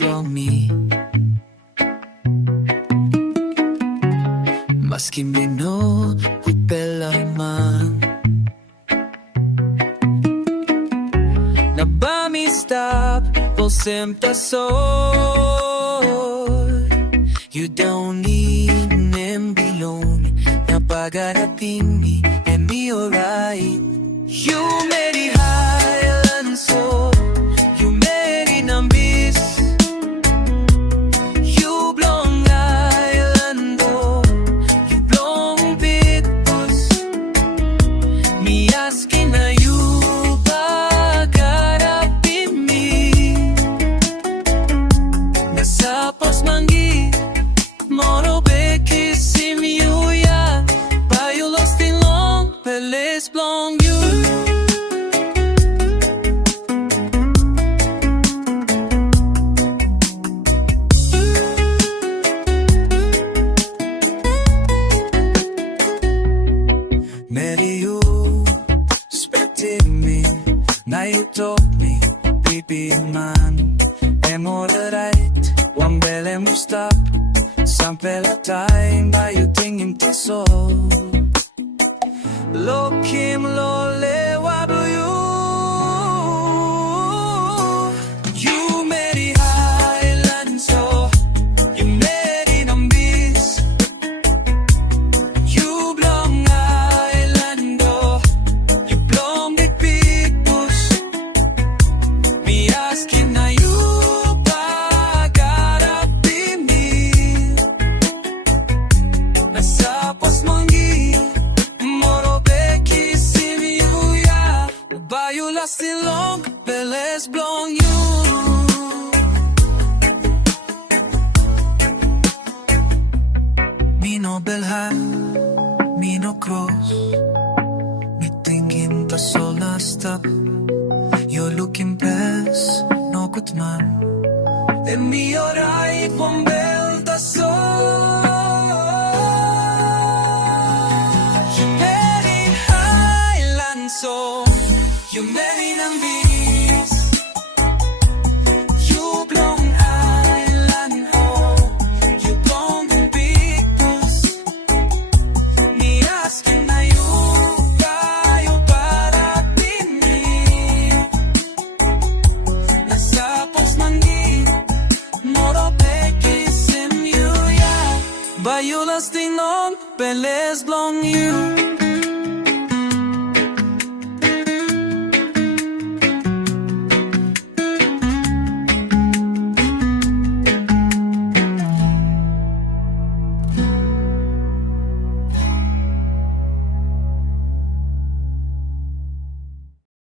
long me. Maski mino hupela man Nabamistap sempre soy. You don't need nem belong. Napagarapin me and be alright. You made it Highland so you made it Nambis. You belong Island oh, you belong Pitbus. Me asking na you pagarapin me. Nasapos Mangi Morobe kisim you ya. But you lost in long, peles blong you. Maybe you expected me, now you told me, baby man, am all right, one belle mustap, sampai la time, by you thinking to so. Look him lole, what do you? You made it Highland so, you made it Ambis. You belong Island oh, you belong the big bush. Me asking na you pagarapin me. Nasapos Mangi Morobe kisim you ya. But you lasting long, peles blong you. Me no belha, me no cross. Me thinking the soul not stop. You're looking past, no good man. And me alright, one bell the soul. You made it Highland so, you made it Ambis. You belong Island oh, you belong in big bus. Me asking na you kayo parapin me. Nasapos Mangi Morobe kisim you ya. But you lasting on, peles blong you.